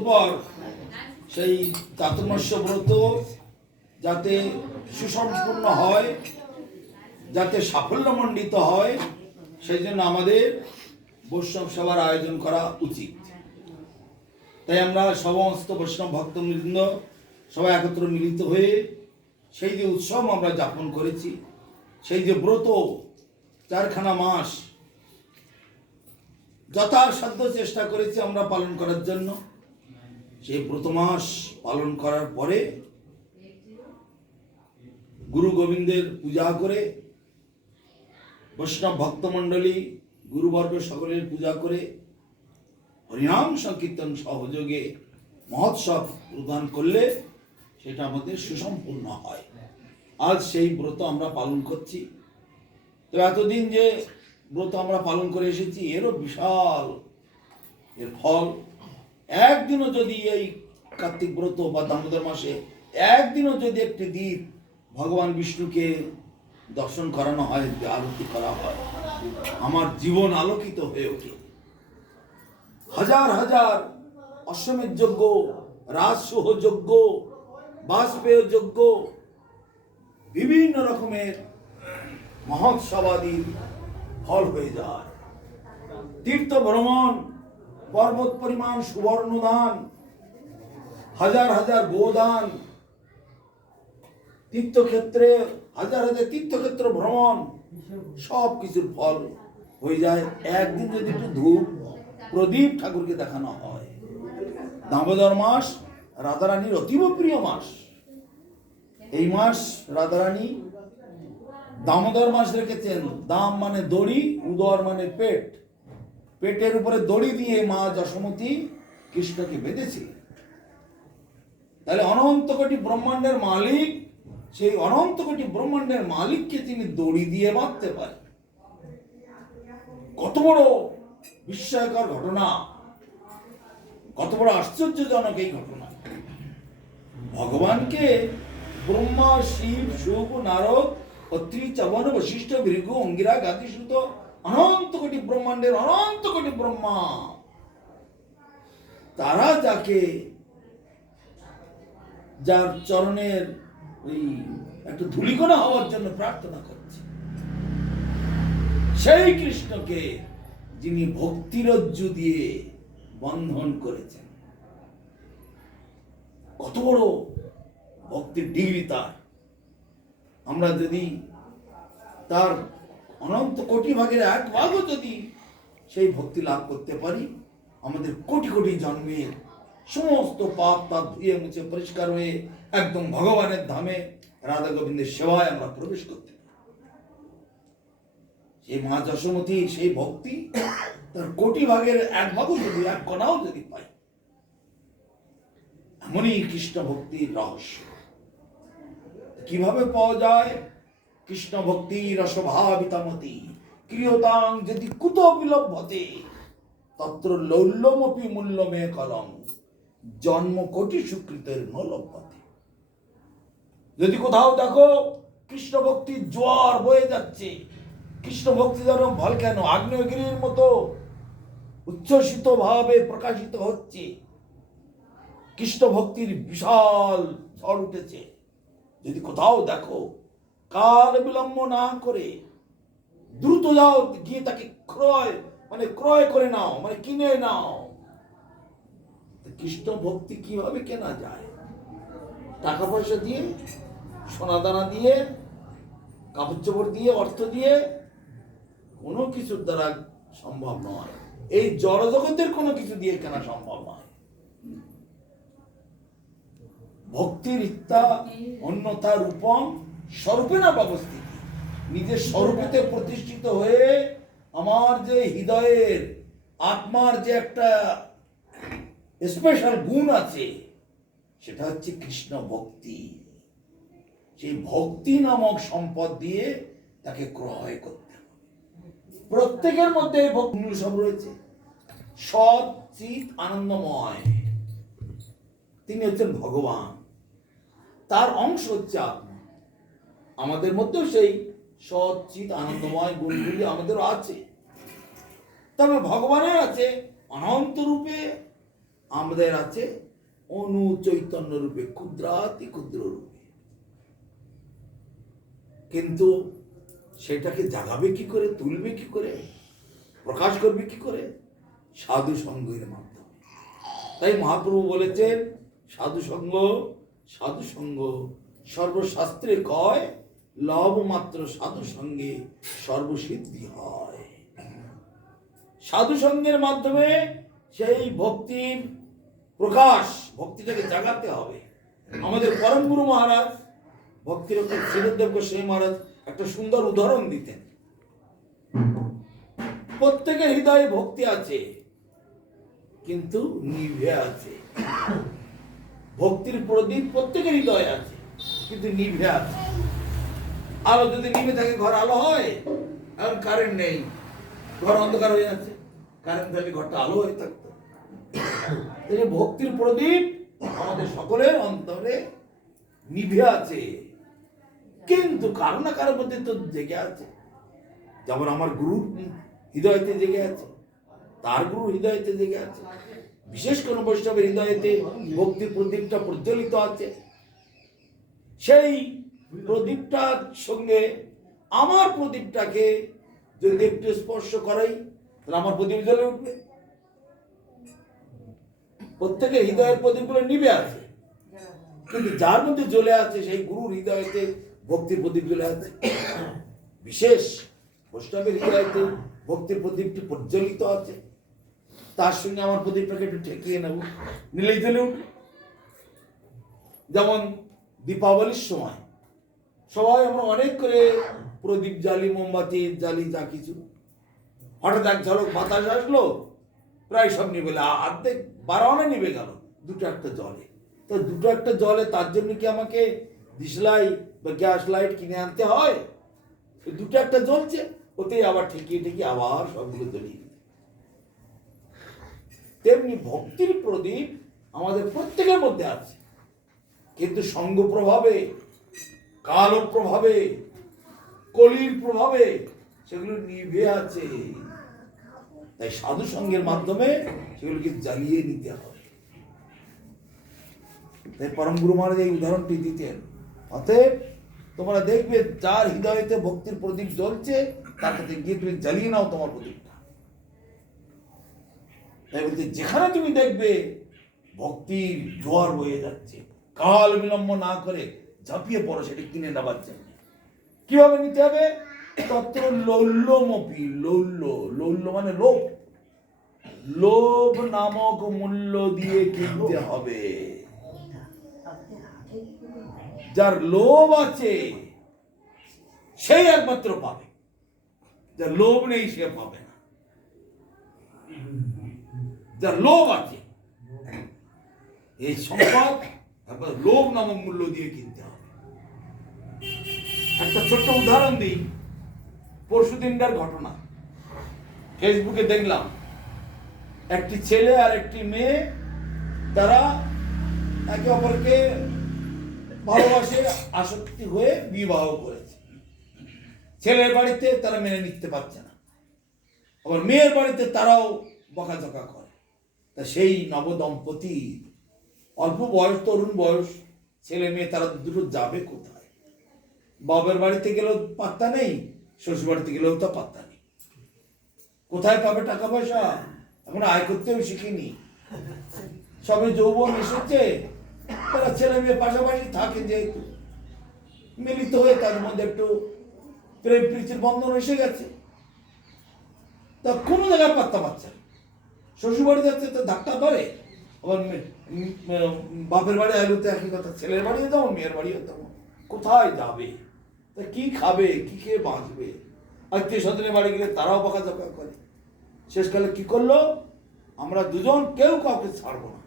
অতঃপর সেই চাতুর্মাস্য ব্রত যাতে সুসম্পূর্ণ হয়, যাতে সাফল্যমণ্ডিত হয়, সেই জন্য আমাদের বৈষ্ণব সভার আয়োজন করা উচিত। তাই আমরা সমস্ত বৈষ্ণব ভক্তবৃন্দ সবাই একত্র মিলিত হয়ে সেই যে উৎসব আমরা যাপন করেছি, সেই যে ব্রত 4খানা মাস যথাসাধ্য চেষ্টা করেছি আমরা পালন করার জন্য, সেই ব্রত মাস পালন করার পরে গুরু গোবিন্দের পূজা করে বৈষ্ণব ভক্তমণ্ডলী গুরুবর্গ সকলের পূজা করে হরিনাম সংকীর্তন সহযোগে মহোৎসব প্রদান করলে সেটা আমাদের সুসম্পূর্ণ হয়। আজ সেই ব্রত আমরা পালন করছি। তো এতদিন যে ব্রত আমরা পালন করে এসেছি এরও বিশাল এর ফল। একদিনও যদি এই কার্তিক ব্রত বা দামোদর মাসে একদিনও যদি একটি দ্বীপ ভগবান বিষ্ণুকে দর্শন করানো হয়, আরতি করা হয়, আমার জীবন আলোকিত হয়ে ওঠে। হাজার হাজার অশ্বমেধ যজ্ঞ, রাজসূহ যজ্ঞ, বাজপেয় যজ্ঞ, বিভিন্ন রকমের মহোৎসবাদির ফল হয়ে যায়। তীর্থ ভ্রমণ, পর্বত পরিমাণ সুবর্ণ দান, হাজার হাজার গোদান, তীর্থক্ষেত্রে হাজার হাজার তীর্থক্ষেত্র ভ্রমণ, সব কিছুর ফল হয়ে যায় একদিন যদি একটু ধূপ প্রদীপ ঠাকুরকে দেখানো হয়। দামোদর মাস রাধারানীর অতীব প্রিয় মাস। এই মাস রাধারানী দামোদর মাস রেখেছেন। দাম মানে দড়ি, উদর মানে পেট, পেটের উপরে দড়ি দিয়ে মা যশোমতী কৃষ্ণকে বেঁধেছিলেন। তাহলে অনন্ত কোটি ব্রহ্মাণ্ডের মালিক, সেই অনন্ত কোটি ব্রহ্মাণ্ডের মালিককে তিনি দড়ি দিয়ে বাঁধতে পারেন। কত বড় বিস্ময়কর ঘটনা, কত বড় আশ্চর্যজনক এই ঘটনা। ভগবানকে ব্রহ্মা, শিব, শুক, নারদ, অত্রি, চবন, বশিষ্ঠ, ভৃগু, অঙ্গিরা, গাতিসুত, অনন্ত কোটি ব্রহ্মাণ্ডের অনন্ত কোটি ব্রহ্মা, তারা যাকে, যার চরণের ওই একটু ধূলিকণা হওয়ার জন্য প্রার্থনা করছে, সেই কৃষ্ণকে যিনি ভক্তিরজ্জু দিয়ে বন্ধন করেছেন। কত বড় ভক্তির ডিগ্রি তার। আমরা যদি তার অনন্ত কোটি ভাগের এক ভাগও যদি সেই ভক্তি লাভ করতে পারি, আমাদের কোটি কোটি জন্মের সমস্ত পাপ তাপ ধুয়ে মুছে পরিষ্কার হয়ে একদম ভগবানের ধামে রাধা গোবিন্দের সেবায় আমরা প্রবেশ করতে পারি। সেই মা যশোমতীর সেই ভক্তি তার কোটি ভাগের এক ভাগও যদি, এক কণাও যদি পাই, এমনই কৃষ্ণ ভক্তির রহস্য। কিভাবে পাওয়া যায়? কৃষ্ণ ভক্তি রসভাবিতামতি ক্রিয়তাং যদি কুত বিলভ্যতে তত্র লৌল্যমপি মূল্যমে কলম জন্ম কোটি সুকৃতের ন লভ্যতে। যদি কোথাও দেখো কৃষ্ণ ভক্তির জোয়ার বয়ে যাচ্ছে, কৃষ্ণ ভক্তি যেন ভলক্যানো আগ্নেয়গিরির মতো উচ্ছ্বসিত ভাবে প্রকাশিত হচ্ছে, কৃষ্ণ ভক্তির বিশাল ঝড় উঠেছে, যদি কোথাও দেখো, কাল বিলম্ব না করে দ্রুত যাও, গিয়ে তাকে ক্রয় করে নাও, মানে কিনে নাও। কৃষ্ণ ভক্তি কিভাবে কেনা যায়? টাকা পয়সা দিয়ে, সোনা দানা দিয়ে, কাপড় চোপড় দিয়ে, অর্থ দিয়ে কোনো কিছুর দ্বারা সম্ভব নয়। এই জড়জগতের কোনো কিছু দিয়ে কেনা সম্ভব নয়। ভক্তির ইত্যা অন্যথা রূপম স্বরূপে না ব্যবস্থিত। নিজের স্বরূপেতে প্রতিষ্ঠিত হয়ে আমার যে হৃদয়ের আত্মার যে একটা স্পেশাল গুণ আছে, সেটা হচ্ছে কৃষ্ণ ভক্তি। সেই ভক্তি নামক সম্পদ দিয়ে তাকে ক্রয় করতে হবে। প্রত্যেকের মধ্যে ভক্তি সব রয়েছে। সৎ চিত আনন্দময়, তিনি হচ্ছেন ভগবান, তার অংশ হচ্ছে আত্মা। আমাদের মধ্যেও সেই সৎ চিত আনন্দময় গুণগুলি আমাদেরও আছে, তবে ভগবানের আছে অনন্ত রূপে, আমাদের আছে অনু চৈতন্য রূপে, ক্ষুদ্রাতি ক্ষুদ্র রূপে। কিন্তু সেটাকে জাগাবে কি করে, তুলবে কি করে, প্রকাশ করবে কি করে? সাধু সঙ্গের মাধ্যমে। তাই মহাপ্রভু বলেছেন সাধু সঙ্গ, সাধু সঙ্গ সর্বশাস্ত্রে কয়, লব মাত্র সাধু সঙ্গে সর্বসিদ্ধি হয়। সাধু সঙ্গের মাধ্যমে সেই ভক্তির প্রকাশ, ভক্তিটাকে জাগাতে হবে। আমাদের পরম গুরু মহারাজ ভক্তিরক্ষক শ্রীদেব গোস্বামী মহারাজ একটা সুন্দর উদাহরণ দিতেন। প্রত্যেকের হৃদয়ে ভক্তি আছে, কিন্তু নিভে আছে। ভক্তির প্রদীপ প্রত্যেকের হৃদয়ে আছে, কিন্তু নিভে আছে। আলো যদি নিভে থাকে ঘর আলো হয়? আর কারেন্ট নেই, ঘর অন্ধকার হয়ে যাচ্ছে। কারেন্ট থাকলে ঘরটা আলো হয়ে থাকতো। ভক্তির প্রদীপ আমাদের সকলের অন্তরে নিভে আছে, কিন্তু কারো না কারোর মধ্যে তো জেগে আছে। যেমন আমার গুরুর হৃদয়তে জেগে আছে, তার গুরু হৃদয়তে জেগে আছে, বিশেষ কোন বৈষ্ণবের হৃদয়তে ভক্তির প্রদীপটা প্রজ্বলিত আছে। সেই প্রদীপটার সঙ্গে আমার প্রদীপটাকে যদি একটু স্পর্শ করাই, তাহলে আমার প্রদীপ জ্বলে উঠবে। প্রত্যেকের হৃদয়ের প্রদীপগুলো নিভে আছে, কিন্তু যার মধ্যে জ্বলে আছে সেই গুরুর হৃদয়তে ভক্তির প্রদীপ জ্বলে আছে। বিশেষ বৈষ্ণবের হৃদয়তে ভক্তির প্রদীপটি প্রজ্বলিত আছে, তার সঙ্গে আমার প্রদীপটাকে একটু ঠেকিয়ে নেব, নিলেই জ্বলে উঠবে। যেমন দীপাবলির সময় সবাই আমরা অনেক করে প্রদীপ জ্বালি, মোমবাতি জ্বালি, যা কিছু। হঠাৎ এক ঝলক বাতাস আসলো, প্রায় সব নিভে গেল, অর্ধেক 12 নিভে গেল, দুটো একটা জলে। তো দুটো একটা জলে তার জন্য কি আমাকে দিশলাই বা গ্যাস লাইট কিনে আনতে হয়? দুটো একটা জ্বলছে, ওতেই আবার ঠেকিয়ে ঠেকিয়ে আবার সবগুলো জ্বলিয়ে। তেমনি ভক্তির প্রদীপ আমাদের প্রত্যেকের মধ্যে আছে, কিন্তু সঙ্গ প্রভাবে, কাল প্রভাবে, কলির প্রভাবে সেগুলো নিভে আছে। তাই সাধু সঙ্গের মাধ্যমে সেগুলোকে জ্বালিয়ে নিতে হবে। তাই পরম গুরু মহারাজ এই উদাহরণটি দিতেন। অতএব তোমরা দেখবে যার হৃদয়তে ভক্তির প্রদীপ জ্বলছে, তার কাছে গিয়ে তুমি জ্বালিয়ে নাও তোমার প্রদীপটা। তাই বলতে যেখানে তুমি দেখবে ভক্তির জোয়ার বয়ে যাচ্ছে, কাল বিলম্ব না করে ঝাঁপিয়ে পড়ো সেটা কিনে নেবার জন্য। কিভাবে নিতে হবে? তত্র লৌল্যমপি, লৌল্য, লৌল্য মানে লোভ, লোভ নামক মূল্য দিয়ে কিনতে হবে। যার লোভ আছে সেই একমাত্র পাবে, যার লোভ নেই সে পাবে না। যার লোভ আছে এই সম্পদ একবার লোভ নামক মূল্য দিয়ে কিনতে হবে। একটা ছোট্ট উদাহরণ দিই, পরশুদিনকার ঘটনা। ফেসবুকে দেখলাম একটি ছেলে আর একটি মেয়ে, তারা একে অপরকে ভালোবাসে, আসক্তি হয়ে বিবাহ করেছে। ছেলের বাড়িতে তারা মেনে নিতে পারছে না, আবার মেয়ের বাড়িতে তারাও বকাঝকা করে। তা সেই নবদম্পতি, অল্প বয়স, তরুণ বয়স ছেলে মেয়ে, তারা দুটো যাবে কোথায়? বাবার বাড়িতে গেলেও পাত্তা নেই, শ্বশুর বাড়িতে গেলেও তো পাত্তা নেই। কোথায় পাবে টাকা পয়সা? এখন আয় করতেও শিখিনি, সবে যৌবন এসেছে, তারা ছেলে মেয়ে পাশাপাশি থাকে, যেহেতু মিলিত হয়ে তাদের মধ্যে একটু প্রেম প্রীতির বন্ধন এসে গেছে। তা কোনো জায়গায় পাত্তা পাচ্ছে না। শ্বশুর বাড়ি যাচ্ছে তো ধাক্কা ধরে, আবার বাপের বাড়ি আলো তো একই কথা, ছেলের বাড়িও যাও মেয়ের বাড়িও যাও, কোথায় যাবে? তা কি খাবে, কি খেয়ে বাঁচবে? আত্মীয় স্বজনের বাড়ি গেলে তারাও বকাঝকা করে। শেষকালে কি করলো? আমরা দুজন কেউ কাউকে ছাড়বো না,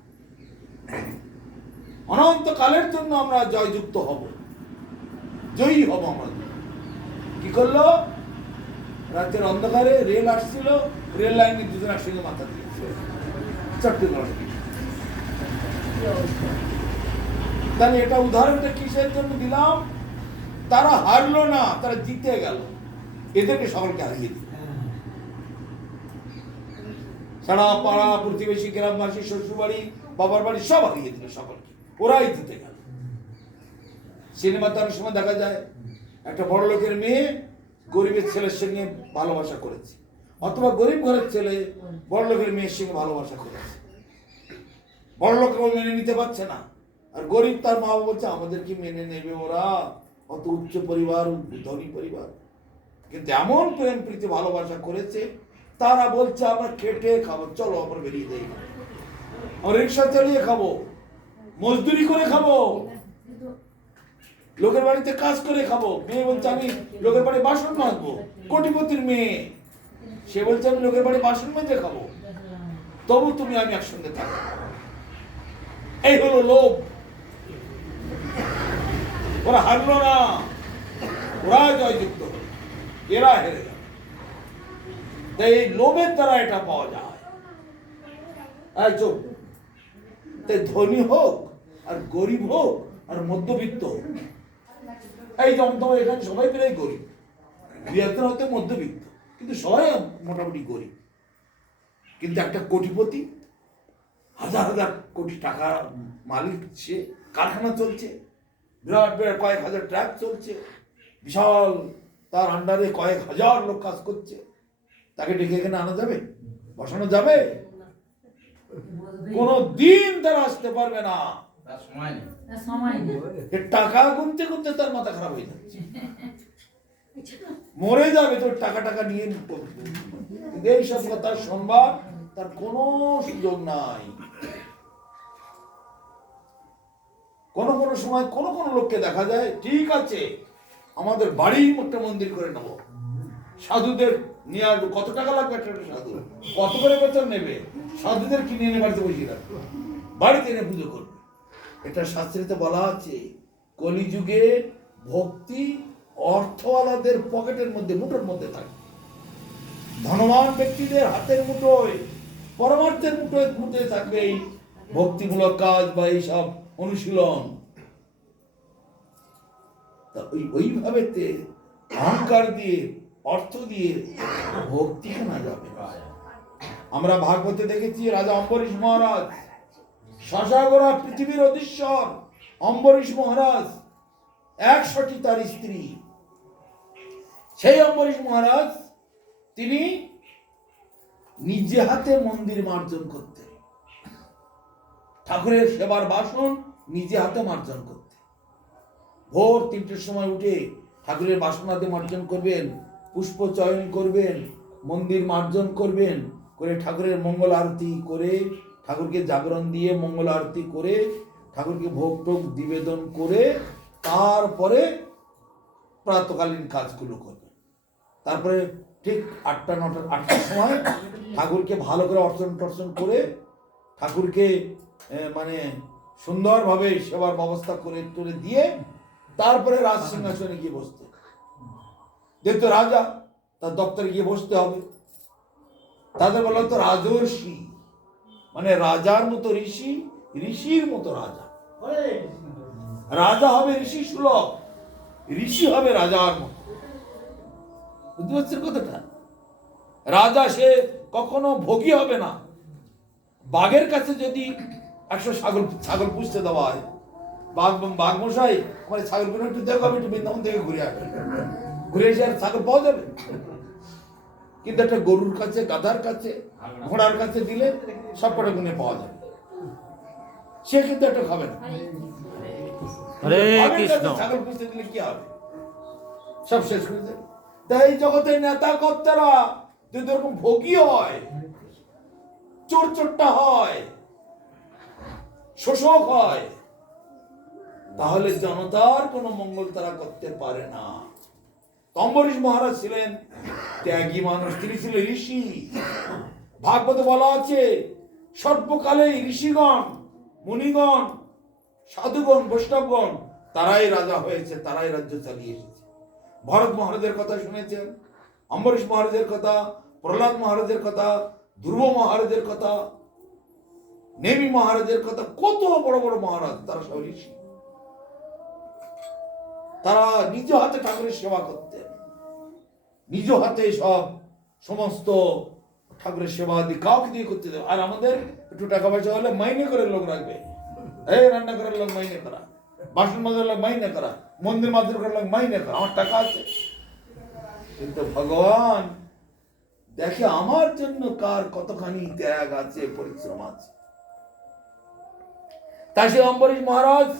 অনন্তকালের জন্য আমরা জয়যুক্ত হব, জয়ী হব। আমরা কি করলো? রাতের অন্ধকারে রেল আসছিল, রেল লাইনে দুজন একসঙ্গে মাথা দিয়েছিল, চট্টগ্রাম। তাহলে এটা উদাহরণটা কিসের জন্য দিলাম? তারা হারলো না, তারা জিতে গেল, এদেরকে সকলকে হারিয়ে দিল। সারা পাড়া প্রতিবেশী গ্রামবাসী শ্বশুর বাড়ি বাবার বাড়ি সব হারিয়ে দিল সকলকে, ওরাই দিতে গেল। সিনেমাতে অনেক সময় দেখা যায় একটা বড় লোকের মেয়ে গরিবের ছেলের সঙ্গে ভালোবাসা করেছে, অথবা গরিব ঘরের ছেলে বড় লোকের মেয়ের সঙ্গে ভালোবাসা করেছে। বড় লোক মেনে নিতে পারছে না, আর গরিব তার মা বাবা বলছে আমাদের কি মেনে নেবে ওরা, অত উচ্চ পরিবার, ধনী পরিবার। কিন্তু এমন প্রেম প্রীতি ভালোবাসা করেছে, তারা বলছে আমরা খেটে খাবো, চলো আমরা বেরিয়ে যাই, আমরা রিক্সা চালিয়ে খাবো, মজদুরি করে খাবো, লোকের বাড়িতে কাজ করে খাবো। মেয়ে বলছে আমি লোকের বাড়ি বাসন মাজবো, কোটিপতির মেয়ে, সে বলছে আমি লোকের বাড়ি বাসন মেজে খাবো, তবু তুমি আমি একসঙ্গে থাকবো। এই হলো লোভ। ওরা হারলো না, ওরা জয়যুক্ত হলো, এরা হেরে গেল। তাই এই লোভের দ্বারা এটা পাওয়া যায়। তাই ধনী হোক আর গরিব হোক আর মধ্যবিত্ত হোক, এই জমতম এখানে সবাই প্রায় গরিব, দুই একজন হতে মধ্যবিত্ত, কিন্তু সবাই মোটামুটি গরিব। কিন্তু একটা কোটিপতি, হাজার হাজার কোটি টাকা মালিক, সে কারখানা চলছে, বিরাট বিরাট কয়েক হাজার ট্রাক চলছে, বিশাল তার আন্ডারে কয়েক হাজার লোক কাজ করছে, তাকে ডেকে এখানে আনা যাবে, বসানো যাবে? কোনো দিন তারা আসতে পারবে না। টাকা গুনতে গুনতে তার মাথা খারাপ হয়ে যাচ্ছে, মরে যাবে তো টাকা টাকা নিয়ে। এইসব কথা শুনবার তার কোনো সুযোগ নাই। কোন কোন সময় কোন কোন লোককে দেখা যায়, ঠিক আছে আমাদের বাড়ি একটা মন্দির করে নেব, সাধুদের নিয়ে আসবো, কত টাকা লাগবে একটা সাধু, কত করে বেতন নেবে, সাধুদের কিনে এনে বাড়িতে বসিয়ে রাখবে, বাড়িতে এনে পুজো করবে। এটা শাস্ত্রীতে বলা আছে, কলিযুগে ভক্তি অর্থওয়ালাদের পকেটের মধ্যে, মুঠোর মধ্যে থাকে, ধনবান ব্যক্তিদের হাতের মুঠোয়, পরমার্থের মুঠোয় মুঠোয় থাকবে এই ভক্তিমূলক কাজ বা এইসব অনুশীলন। ওইভাবে অহংকার দিয়ে, অর্থ দিয়ে ভক্তি কেনা যাবে। আমরা ভাগবতে দেখেছি রাজা অম্বরীশ মহারাজ, শশাগোরা পৃথিবীর অধীশ্বর অম্বরীশ মহারাজ, 100টি তার স্ত্রী। সেই অম্বরীশ মহারাজ তিনি নিজে হাতে মন্দির মার্জন করতেন, ঠাকুরের সেবার বাসন নিজে হাতে মার্জন করতেন। ভোর 3টের সময় উঠে ঠাকুরের বাসন হাতে মার্জন করবেন, পুষ্প চয়ন করবেন, মন্দির মার্জন করবেন, করে ঠাকুরের মঙ্গল আরতি করে, ঠাকুরকে জাগরণ দিয়ে মঙ্গল আরতি করে, ঠাকুরকে ভোগ টোগ নিবেদন করে, তারপরে প্রাতকালীন কাজগুলো করবেন। তারপরে ঠিক 8টার সময় ঠাকুরকে ভালো করে অর্চন টর্চন করে, ঠাকুরকে মানে সুন্দরভাবে সেবার ব্যবস্থা করে করে দিয়ে, তারপরে রাজ সিংহাসনে গিয়ে বসতে। যেহেতু রাজা, তার দপ্তরে গিয়ে বসতে হবে। তাদের বলা হতো রাজর্ষি, মানে রাজার মতো ঋষি, ঋষির মতো রাজা। রাজা হবে ঋষি সুলভ, ঋষি হবে রাজার মতো। বুঝতে পারছেন কথাটা? রাজা সে কখনো ভোগী হবে না। বাঘের কাছে যদি 100 ছাগল পুষতে দেওয়া হয়, বাঘ মশাই মানে ছাগলগুলো একটু দেখো, আমি একটু বৃন্দাবন থেকে ঘুরে আসবে, ঘুরে এসে আর ছাগল পাওয়া যাবে। কিন্তু একটা গরুর কাছে, গাধার কাছে, ঘোড়ার কাছে দিলে সব কটা গুনে পাওয়া যাবে, সে কিন্তু একটা খাবে না। ছাগল পুষতে দিলে কি হবে, সব শেষ করে দেবে। তাই জগতের নেতা কর্তারা যদি এরকম ভোগী হয়, চোরটা হয়, শোষক হয়, তাহলে জনতার কোনো মঙ্গল তারা করতে পারে না। অম্বরীশ মহারাজ ছিলেন ত্যাগী মানুষ, তিনি ছিলেন ঋষি। ভাগবতে বলা আছে সর্বকালে ঋষিগণ, মুনিগণ, সাধুগণ, বৈষ্ণবগণ তারাই রাজা হয়েছে, তারাই রাজ্য চালিয়ে এসেছে। ভরত মহারাজের কথা শুনেছেন, অম্বরীশ মহারাজের কথা, প্রহ্লাদ মহারাজের কথা, ধ্রুব মহারাজের কথা, নেমি মহারাজের কথা, কত বড় বড় মহারাজ, তারা সব ঋষি। তারা নিজ হাতে ঠাকুরের সেবা করতেন, নিজ হাতে সমস্ত ঠাকুরের সেবা আদি কাউকে দিয়ে করতে দেবে। আর আমাদের একটু টাকা পয়সা হলে মাইনে করে লোক রাখবে, এই রান্না করার লোক মাইনে করা, বাসন মাজার লোক মাইনে করা, মন্দির মাদুর করার লোক মাইনে করা, আমার টাকা আছে। কিন্তু ভগবান দেখে আমার জন্য কার কতখানি ত্যাগ আছে, পরিশ্রম আছে। তাই সে অম্বরীশ মহারাজ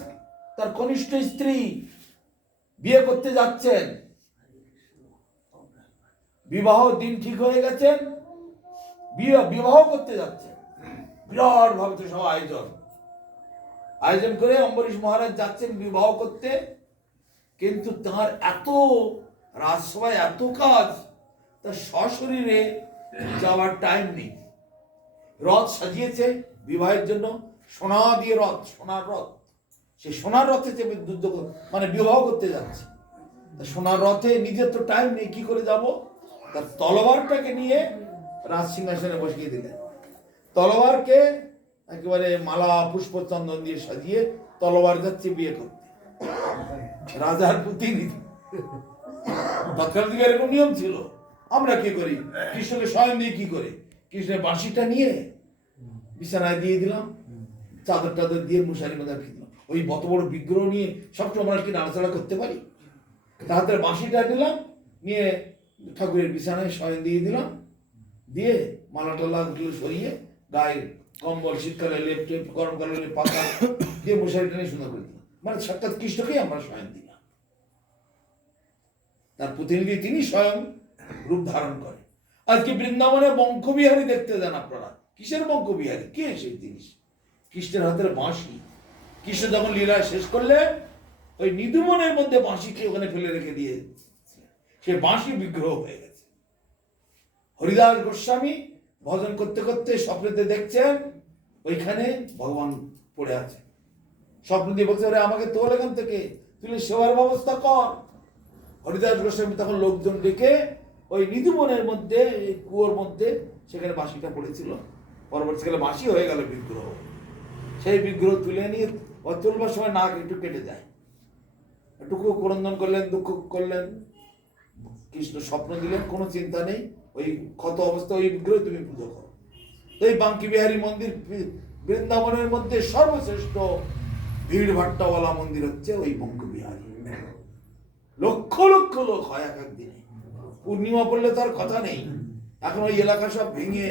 তার কনিষ্ঠ স্ত্রী বিয়ে করতে যাচ্ছেন, বিবাহ দিন ঠিক হয়ে গেছেন, বিবাহ করতে যাচ্ছেন, বিরাট ভাবে তো সব আয়োজন করে অম্বরীশ মহারাজ যাচ্ছেন বিবাহ করতে। কিন্তু তার এত রাজসভায় এত কাজ, তার সশরীরে যাওয়ার টাইম নেই। রথ সাজিয়েছে বিবাহের জন্য, সোনা দিয়ে রথ, সোনার রথ, সে সোনার রথে চেপে যুদ্ধ মানে বিবাহ করতে যাচ্ছে। সোনার রথে নিজের তো টাইম নেই, কি করে যাব? তার তলোয়ারটাকে নিয়ে রাজ সিংহাসনে বসিয়ে দিলেন। তলোয়ারকে একেবারে মালা পুষ্প চন্দন দিয়ে সাজিয়ে তলোয়ার যাচ্ছে বিয়ে করতে, রাজার প্রতিনিধি। তৎকাল দিকে এরকম নিয়ম ছিল। আমরা কি করি, কৃষ্ণকে স্বয়ং দিয়ে কি করে, কৃষ্ণের বাঁশিটা নিয়ে বিছানায় দিয়ে দিলাম, চাদর টাদর দিয়ে মশারি মধ্যে রেখে দিলাম। ওই বত বড় বিগ্রহ নিয়ে সবসময় আমরা কি নাড়াচাড়া করতে পারি? তাদের বাঁশিটা দিলাম, নিয়ে ঠাকুরের বিছানায় স্বয়ং দিয়ে দিলাম, দিয়ে মালা টালা সরিয়ে গায়ে কম্বল, শীতকালে লেপ টেপ, গরমকালে লেপ পাতা দিয়ে মশারিটা নিয়ে সুন্দর করে দিলাম। মানে সাক্ষাৎ কৃষ্ণকেই আমরা স্বয়ং দিলাম। তার প্রতিনিধি তিনি স্বয়ং রূপ ধারণ করে। আজকে বৃন্দাবনে বঙ্কবিহারী দেখতে যান আপনারা। কিসের বঙ্কবিহারী? কে সেই জিনিস? কৃষ্ণের হাতের বাঁশি। কৃষ্ণ যখন লীলা শেষ করলেন, ওই নিধুমনের মধ্যে বাঁশিকে ওখানে ফেলে রেখে দিয়ে সে বাঁশি বিগ্রহ হয়ে গেছে। হরিদাস গোস্বামী ভজন করতে করতে স্বপ্নেতে দেখছেন ওইখানে ভগবান পড়ে আছে। স্বপ্ন দিয়ে বলছে, ওরে আমাকে তোল এখান থেকে, তুলে সেবার ব্যবস্থা কর। হরিদাস গোস্বামী তখন লোকজন ডেকে ওই নিধুমনের মধ্যে, এই কুয়োর মধ্যে সেখানে বাঁশিটা পড়েছিল। পরবর্তীকালে বাঁশি হয়ে গেল বিগ্রহ। সেই বিগ্রহ তুলে নিয়ে তুলবার সময় নাক একটু কেটে যায়, একটু ক্রন্দন করলেন, দুঃখ করলেন। কৃষ্ণ স্বপ্ন দিলেন, কোনো চিন্তা নেই, ওই ক্ষত অবস্থা ওই বিগ্রহ তুমি পুজো করো। এই বাঙ্কি বিহারী মন্দির বৃন্দাবনের মধ্যে সর্বশ্রেষ্ঠ ভিড় ভাট্টাওয়ালা মন্দির হচ্ছে ওই বাঙ্কি বিহারী। লক্ষ লক্ষ লোক হয় এক একদিনে। পূর্ণিমা পড়লে তার কথা নেই। এখন ওই এলাকা সব ভেঙে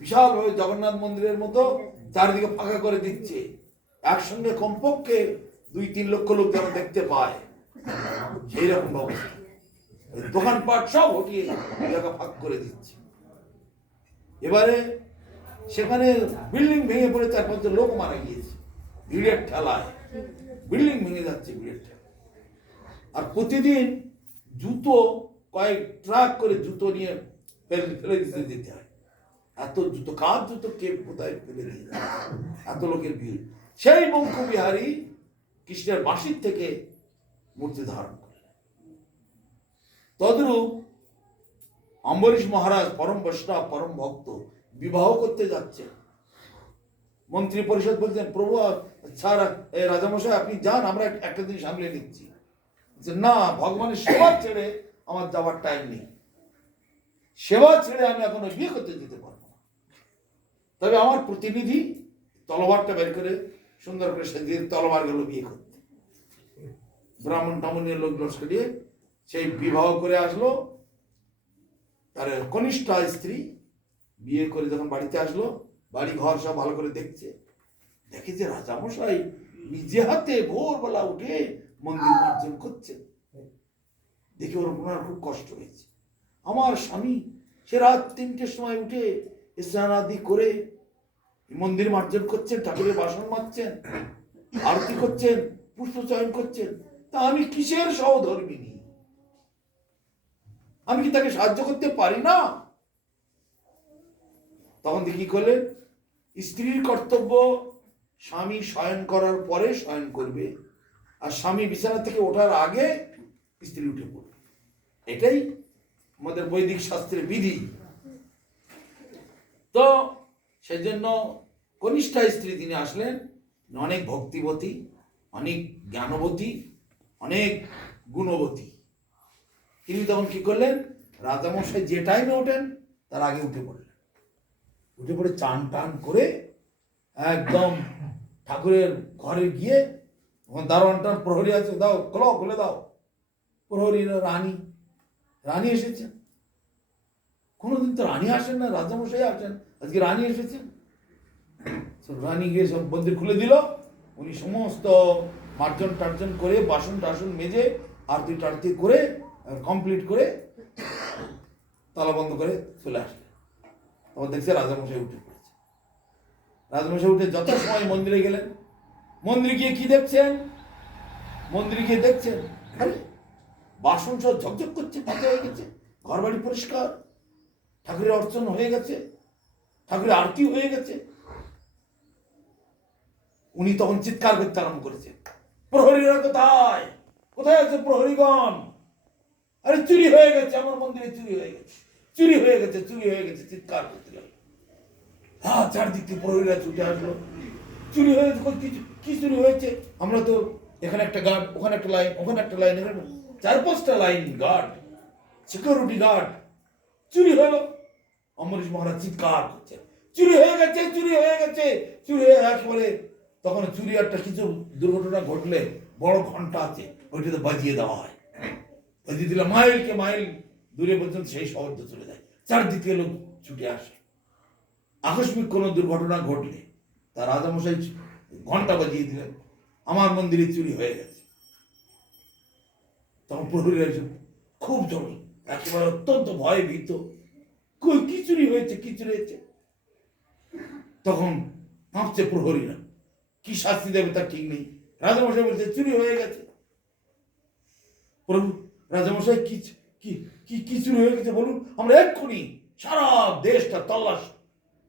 বিশালভাবে জগন্নাথ মন্দিরের মতো চারিদিকে ফাঁকা করে দিচ্ছে। একসঙ্গে কমপক্ষে 2-3 লক্ষ লোক যেন দেখতে পায়, সেই রকম অবস্থা। দোকানপাট সব হটিয়ে এলাকা ফাঁক করে দিচ্ছে। এবারে সেখানে বিল্ডিং ভেঙে পড়ে 4-5 লোক মারা গিয়েছে ভিড়ের ঠেলায়। বিল্ডিং ভেঙে যাচ্ছে ভিড়ের ঠেলায়। আর প্রতিদিন জুতো কয়েক ট্রাক করে জুতো নিয়ে ফেলে দিতে হয়। এত জুতো, কার জুতো কে কোথায় ফেলে দিয়ে যায়, এত লোকের ভিড়। সেই বঙ্কবিহারী কৃষ্ণের বাঁশির থেকে মূর্তি ধারণ করলেন। তদ্রূপ অম্বরীশ মহারাজ পরম বৈষ্ণব, পরম ভক্ত, বিবাহ করতে যাচ্ছে। মন্ত্রী পরিষদ বলছেন, প্রভু স্যার, রাজামশাই আপনি যান, আমরা একটা দিন সামলে নিচ্ছি। না, ভগবানের সেবা ছেড়ে আমার যাওয়ার টাইম নেই। সেবা ছেড়ে আমি এখন বিয়ে করতে যেতে পারবো না। তবে আমার প্রতিনিধি তলোয়ারটা বের করে সুন্দর করে সেদিন তলোয়ার গেল বিয়ে করতে। ব্রাহ্মণ টামুনের লোক লস্কর দিয়ে সেই বিবাহ করে আসলো। তার কনিষ্ঠ স্ত্রী বিয়ে করে যখন বাড়িতে আসলো, বাড়ি ঘর সব ভালো করে দেখছে, দেখে যে রাজামশাই নিজে হাতে ভোরবেলা উঠে মন্দির মার্জন করছে। দেখে ওনার খুব কষ্ট হয়েছে। আমার স্বামী সে রাত 3টের সময় উঠে স্নান আদি করে মন্দির মার্জন করছেন, ঠাকুরের বাসন মাজছেন, আরতি করছেন, পুষ্প চয়ন করছেন, তা আমি কিসের সহধর্মিনী? আমি কি তাকে সাহায্য করতে পারি না? তখন কি করলেন, স্ত্রীর কর্তব্য স্বামী শয়ন করার পরে শয়ন করবে, আর স্বামী বিছানা থেকে ওঠার আগে স্ত্রী উঠে পড়বে। এটাই আমাদের বৈদিক শাস্ত্রের বিধি। তো সেই জন্য কনিষ্ঠা স্ত্রী তিনি আসলেন, অনেক ভক্তিবতী, অনেক জ্ঞানবতী, অনেক গুণবতী। তিনি তখন কি করলেন, রাজামশাই যে টাইমে ওঠেন তার আগে উঠে পড়লেন। উঠে পড়ে চান টান করে একদম ঠাকুরের ঘরে গিয়ে ওখানে দারোয়ানটার প্রহরী আছে, দাও খোলো, খুলে দাও। প্রহরী রানী, রানী এসেছেন। কোনোদিন তো রানী আসেন না, রাজামশাই আসেন, আজকে রানী এসেছেন। রানী গিয়ে সব মন্দির খুলে দিল। উনি সমস্ত মার্জন টার্জন করে বাসন টাসন মেজে আরতি টারতি করে কমপ্লিট করে তালা বন্ধ করে চলে আসলেন। তখন দেখছে রাজামশাই উঠে পড়েছে। রাজামশাই উঠে যত সময় মন্দিরে গেলেন, মন্দিরে গিয়ে কি দেখছেন? মন্দিরে গিয়ে দেখছেন আরে বাসন সব ঝকঝক করছে, পাতা হয়ে গেছে, ঘর বাড়ি পরিষ্কার, ঠাকুরের অর্চন হয়ে গেছে, ঠাকুরের আরতি হয়ে গেছে। উনি তখন চিৎকার করতে আরম্ভ করেছেন, প্রহরীরা কোথায়, কোথায় আছে প্রহরীগণ? আরে চুরি হয়ে গেছে, আমার মন্দিরে চুরি হয়ে গেছে, চুরি হয়ে গেছে, চুরি হয়ে গেছে, চিৎকার করতে লাগলো। হ্যাঁ, চারদিক থেকে প্রহরীরা ছুটে আসলো। চুরি হয়েছে, কি চুরি হয়েছে? আমরা তো এখানে একটা গার্ড, ওখানে একটা লাইন, ওখানে একটা লাইন, এখানে 4-5টা লাইন গার্ড, সিকিউরিটি গার্ড। চুরি হলো। অম্বরীশ মহারাজ চিৎকার করছে, চুরি হয়ে গেছে, চুরি হয়ে গেছে, চুরি হয়ে একেবারে। তখন চুরি একটা কিছু দুর্ঘটনা ঘটলে বড় ঘন্টা আছে, ওইটাতে বাজিয়ে দেওয়া হয়। বাজিয়ে দিলে মাইলকে মাইল দূরে পর্যন্ত সেই শহর চলে যায়। চারদিকে লোক ছুটে আসে। আকস্মিক কোনো দুর্ঘটনা ঘটলে তার রাজামশাই ঘন্টা বাজিয়ে দিলেন, আমার মন্দিরে চুরি হয়ে গেছে। তখন প্রহরীরা খুব জল, একেবারে অত্যন্ত ভয়ে ভীত, কই কি চুরি হয়েছে, কি চুরি হয়েছে? তখন কাঁপছে প্রহরীরা, কি শাস্তি দেবে তার ঠিক নেই। রাজামশাই বলছে চুরি হয়ে গেছে। প্রভু, রাজামশাই কি কি কি চুরি হয়ে গেছে বলুন, আমরা এক্ষুনি সারা দেশটা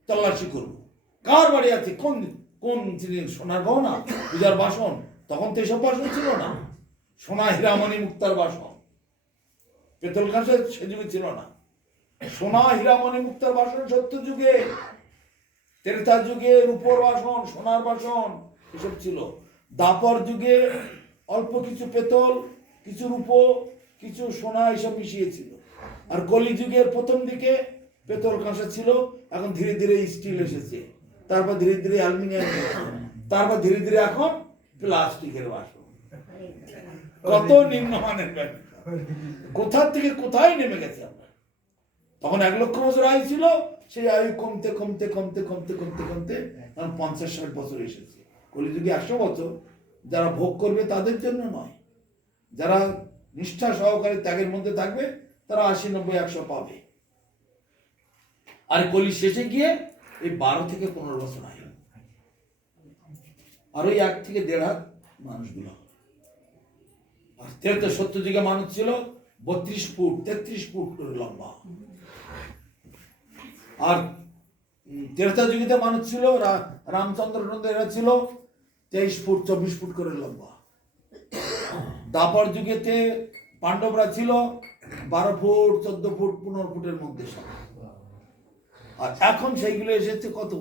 তল্লাশি করবো। কার বাড়ি আছে, কোন কোন সোনার গহনা, পূজার বাসন, তখন তো এসব বাসন ছিল না, সোনা হীরা মণি মুক্তার বাসন, পেতল কাঁসের সে যুগে ছিল না। সোনা হীরা মণি মুক্তার বাসন সত্য যুগে, ত্রেতা যুগে রূপোর বাসন, সোনার বাসন এসব ছিল। দাপর যুগে অল্প কিছু পেতল, কিছু রূপো, কিছু সোনা এসব মিশিয়েছিল। আর কলি যুগের প্রথম দিকে পেতল কাঁসা ছিল, এখন ধীরে ধীরে স্টিল এসেছে, তারপর ধীরে ধীরে অ্যালুমিনিয়াম এসেছে, তারপর ধীরে ধীরে এখন প্লাস্টিকের বাসন। কত নিম্নমানের ব্যাপার, কোথা থেকে কোথায় নেমে গেছে আমরা। তখন 1 লক্ষ বছর আয়ু ছিল, সেই আয়ু কমতে কমতে কমতে কমতে কমতে কমতে 50-60 বছর এসেছে। কলিযুগে 100 বছর, যারা ভোগ করবে তাদের জন্য নয়, যারা নিষ্ঠা সহকারে ত্যাগের মধ্যে থাকবে তারা 80, 90, 100 পাবে। আর কলি শেষে গিয়ে এই 12 থেকে 15 বছর আয়ু, আর ওই 1 থেকে 1.5 হাত মানুষগুলো। আর সত্য যুগে মানুষ ছিল 32 ফুট 33 ফুট করে লম্বা, আর ত্রেতা যুগেতে মানুষ ছিল রামচন্দ্র এরা ছিল 23 ফুট 24 ফুট করে লম্বা। দাপর যুগেতে পাণ্ডবরা ছিল 12 ফুট 14 ফুট 15 ফুটের মধ্যে সব। আর এখন সেইগুলো এসেছে কত,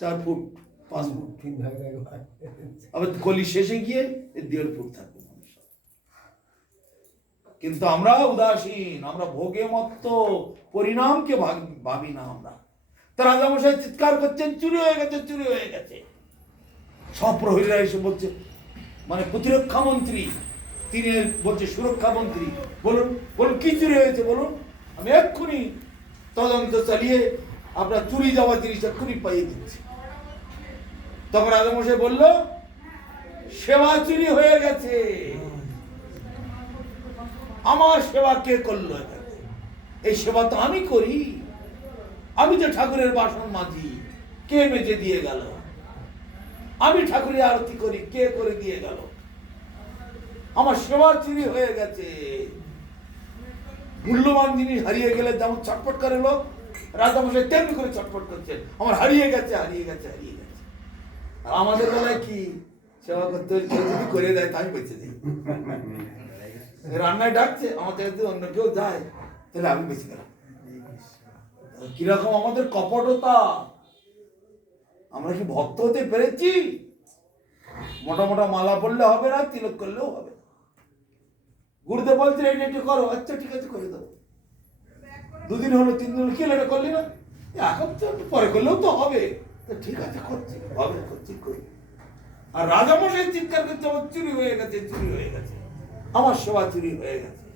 4 ফুট 5 ফুট। আবার কলি শেষে গিয়ে 1.5 ফুট থাকবে মানুষ। কিন্তু আমরা উদাসীন, আমরা ভোগে মত্ত, পরিণামকে ভাবি না আমরা। তার রাজামশাই চিৎকার করছেন চুরি হয়ে গেছে, চুরি হয়ে গেছে। সব প্রহরীরা এসে বলছে, মানে প্রতিরক্ষা মন্ত্রী তিনি বলছে সুরক্ষা মন্ত্রী, বলুন বলুন কি চুরি হয়েছে বলুন, আমি এক্ষুনি তদন্ত চালিয়ে আপনার চুরি যাওয়া জিনিস এক্ষুনি পাইয়ে দিচ্ছি। তখন রাজামশাই বলল, সেবা চুরি হয়ে গেছে। আমার সেবা কে করলো? এই সেবা তো আমি করি, আমি যে ঠাকুরের বাসন মাজি, কে মেজে দিয়ে গেল? আমি ঠাকুরের আরতি করি, কে করে দিয়ে গেল? আমার সেবা চুরি হয়ে গেছে। মূল্যবান জিনিস হারিয়ে গেলে যেমন ছটফট করে লোক, রাজামশাই তেমনি করে ছটফট করছেন, আমার হারিয়ে গেছে, হারিয়ে গেছে, হারিয়ে গেছে। আর আমাদের বেলায় কি সেবা করতে যদি করে দেয় তাই বেঁচে যাই। রান্নায় ডাকছে, আমাদের যদি অন্য কেউ যায় তাহলে আমি বেঁচে গেলাম। কিরকম আমাদের কপটতা! আমরা কি ভক্ত হতে পেরেছি? মোটা মোটা মালা পড়লে হবে না, তিলক করলেও হবে না। গুরুদেব বলছে এটা একটু করো, আচ্ছা ঠিক আছে করে দেবো। 2 দিন হলো 3 দিন হলো, কি এটা করলি না? এখন তো একটু পরে করলেও তো হবে। তো ঠিক আছে, করছি, হবে, করছি, করি। আর রাজামশাই চিৎকার করছে, আমার চুরি হয়ে গেছে, চুরি হয়ে গেছে, আমার সেবা চুরি হয়ে গেছে।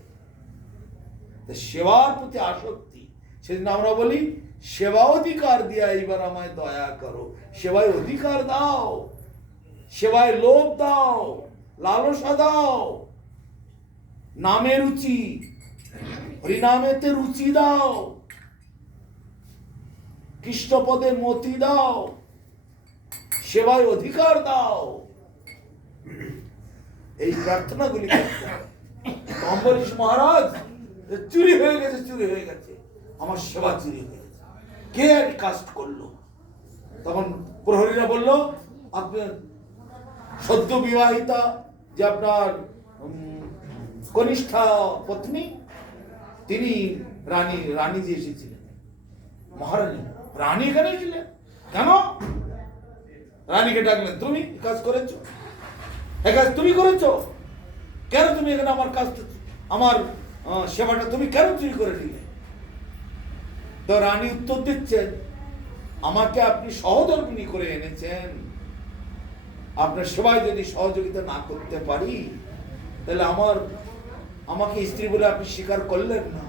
সেবার প্রতি আসক্তি, সেদিন আমরা বলি সেবা অধিকার দিয়া এইবার আমায় দয়া করো। সেবায় অধিকার দাও, সেবায় লোভ দাও, লালসা দাও, নামে রুচি, হরিনামেতে রুচি দাও, কৃষ্ণপদে মতি দাও, সেবায় অধিকার দাও। এই প্রার্থনাগুলি করতে হবে। অম্বরীশ মহারাজ, চুরি হয়ে গেছে, চুরি হয়ে গেছে, আমার সেবা চুরি হয়ে গেছে, কে কাস্ট করলো? তখন প্রহরীরা বলল, আপনার সদ্য বিবাহিতা যে আপনার কনিষ্ঠা পত্নী, তিনি রানী যে এসেছিলেন, মহারানী রানী এখানে ছিলেন। কেন? রানীকে ডাকলেন, তুমি কাজ করেছো, এই কাজ তুমি করেছো, কেন তুমি এখানে আমার কাজ, আমার সেবাটা তুমি কেন চুরি করে নিলে? তো রানী উত্তর দিচ্ছেন, আমাকে আপনি সহধর্মিণী করে এনেছেন, আপনার সেবায় যদি সহযোগিতা না করতে পারি, তাহলে আমাকে স্ত্রী বলে আপনি স্বীকার করলেন না।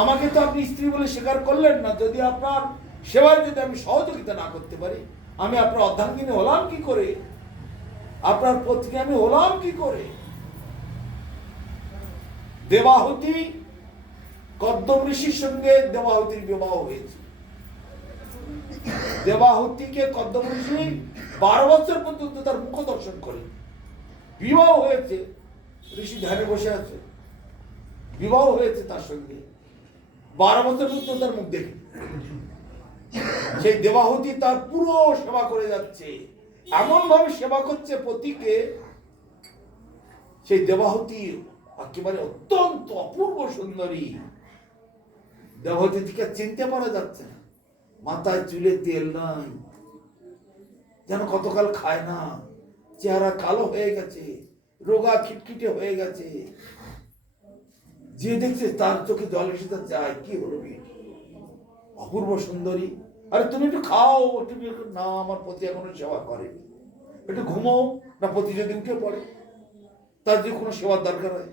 আমাকে তো আপনি স্ত্রী বলে স্বীকার করলেন না। যদি আপনার সেবায় যদি আমি সহযোগিতা না করতে পারি, আমি আপনার অর্ধাঙ্গিনী হলাম কি করে? আপনার পত্নী আমি হলাম কি করে? দেবাহুতি, কদ্দম ঋষির সঙ্গে দেবাহুতির বিবাহ হয়েছে। দেবাহুতিকে কদ্দম ঋষি 12 বছর পর্যন্ত তার মুখ দর্শন করে বিবাহ হয়েছে। ঋষি ধ্যানে বসে আছে, বিবাহ হয়েছে তার সঙ্গে, 12 বছর পর্যন্ত তার মুখ দেখে। সেই দেবাহুতি তার পুরো সেবা করে যাচ্ছে, এমন ভাবে সেবা করছে পতিকে, সেই দেবাহুতি একেবারে অত্যন্ত অপূর্ব সুন্দরী। দেবাহুতিকে চিনতে পারা যাচ্ছে না, মাথায় চুলে তেল নাই, যেন কতকাল খায় না, চেহারা কালো হয়ে গেছে, রোগা খিটখিটে হয়ে গেছে। যে দেখছে তার চোখে জল এসে যায়, কি হলো, অপূর্ব সুন্দরী। আরে তুমি একটু খাও, একটু না, আমার পতি এখনো সেবা করেনি, একটু ঘুমাও না, পতি যদি উঠে পড়ে, তার যে কোনো সেবার দরকার হয়,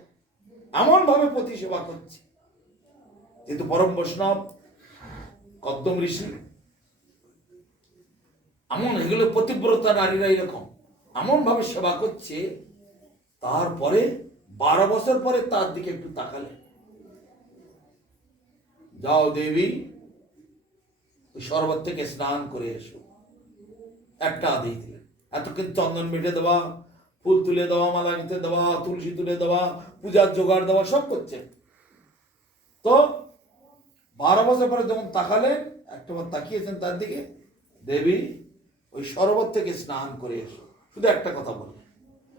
এমন ভাবে পতি সেবা করছে। যেহেতু পরম বৈষ্ণব কদ্দম ঋষি, এমন এগুলো পতিব্রতা নারীরা এরকম এমন ভাবে সেবা করছে। তারপরে 12 বছর পরে তার দিকে একটু তাকালেন, যাও দেবী, শরবত থেকে স্নান করে এসো। একটা আদেশ দিলেন। এতক্ষণ চন্দন বেটে দেওয়া, ফুল তুলে দেওয়া, মালা নিতে দেওয়া, তুলসী তুলে দেওয়া, পূজার জোগাড় দেওয়া সব করছে। তো 12 বছর পরে যখন তাকালেন, একটাবার তাকিয়েছেন তার দিকে, দেবী ওই সরোবর থেকে স্নান করে এসো, শুধু একটা কথা বললেন।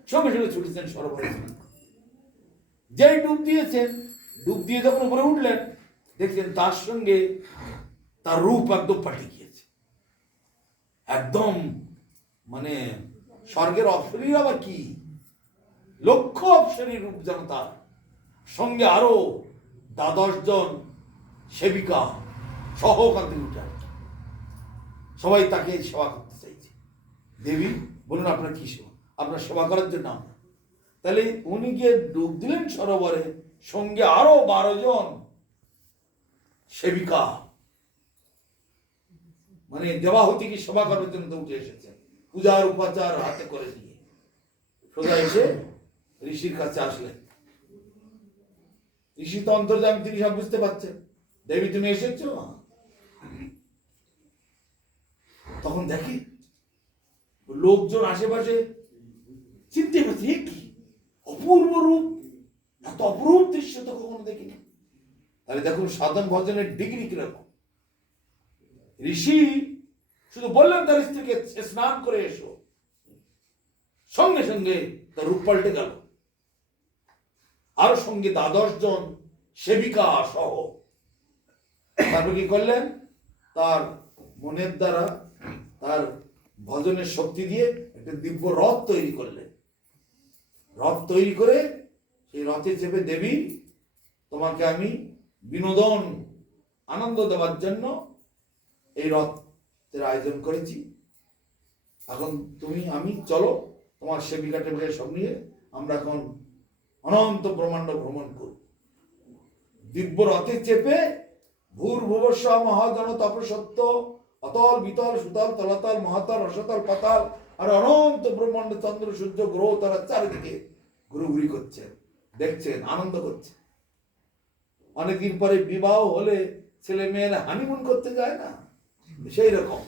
সঙ্গে সঙ্গে ছুটেছেন সরোবরে স্নান। যেই ডুব দিয়েছেন, ডুব দিয়ে যখন উপরে উঠলেন, দেখছেন তার সঙ্গে তার রূপ একদম পাল্টে গিয়েছে, একদম মানে স্বর্গের অপ্সরীর আবার কি, লক্ষ অপ্সরীর রূপ যেন তার। সঙ্গে আরো 12 জন সেবিকা সহ কাঁদতে উঠে, সবাই তাকে সেবা করতে চাইছে। দেবী বলুন, আপনার কি সেবা? আপনার সেবা করার জন্য আমরা। তাহলে উনি গিয়ে ডুব দিলেন সরোবরে, সঙ্গে আরো 12 জন সেবিকা, মানে দেবাহুতিকে সেবা করার জন্য তো উঠে এসেছেন, পূজার উপাচার হাতে করে নিয়ে সোজা এসে ঋষির কাছে আসলেন। ঋষি তো অন্তর্যামী, তিনি সব বুঝতে পারছেন। দেবী তুমি এসেছো? তখন দেখি লোকজন আশেপাশে চিনতে পারছে, কি অপূর্ব রূপ, এত অপরূপ দৃশ্য তো কখনো দেখিনি। তাহলে দেখুন সাধন ভজনের ডিগ্রি কিরকম। ঋষি শুধু বললেন তার স্ত্রীকে স্নান করে এসো, সঙ্গে সঙ্গে তার রূপ পাল্টে গেল। আরো সঙ্গে 12 জন সেবিকা সহ। তারপর কি করলেন? তার মনের দ্বারা, তার ভজনের শক্তি দিয়ে একটা দিব্য রথ তৈরি করলেন। রথ তৈরি করে সেই রথে চেপে, দেবী তোমাকে আমি বিনোদন আনন্দ দেওয়ার জন্য এই রথের আয়োজন করেছি। এখন তুমি আমি চলো, তোমার সেবিকা টেবিকা সব নিয়ে আমরা এখন অনন্ত ব্রহ্মাণ্ড ভ্রমণ করব। দিব্য রথে চেপে ভূর্ভুবস্ব মহাজন তপসত্য অতল বিতল সুতল তলাতল মহাতল রসতল পাতাল আর অনন্ত ব্রহ্মাণ্ড চন্দ্র সূর্য গ্রহ তারা চারিদিকে ঘুরুঘুরি করছেন, দেখছেন, আনন্দ করছেন। অনেকদিন পরে বিবাহ হলে ছেলে মেয়েরা হানিমুন করতে যায় না, সেই রকম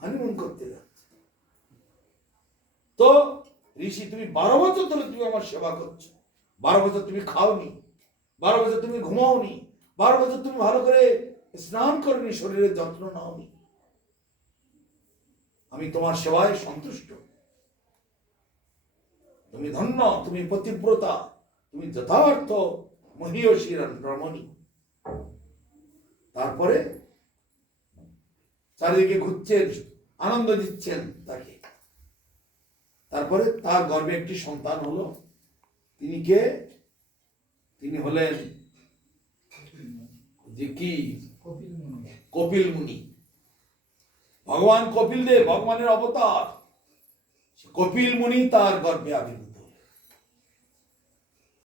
হানিমুন করতে যাচ্ছে। তো ঋষি, তুমি 12 বছর ধরে তুমি আমার সেবা করছো, 12 বছর তুমি খাওনি, 12 বছর তুমি ঘুমাওনি, 12 বছর তুমি ভালো করে স্নান করনি, শরীরের যত্ন নাওনি। আমি তোমার সেবায় সন্তুষ্ট। তুমি ধন্য, তুমি পতিব্রতা, তুমি যথার্থ মহীয়সী রমণী। তারপরে চারিদিকে ঘুরছেন, আনন্দ দিচ্ছেন তাকে। তারপরে তার গর্ভে একটি সন্তান হলো। তিনি কে? তিনি হলেন যে কি কপিল মুনি। ভগবান কপিল দেব ভগবানের অবতার, কপিল মুনি তার গর্ভে আবির্ভূত।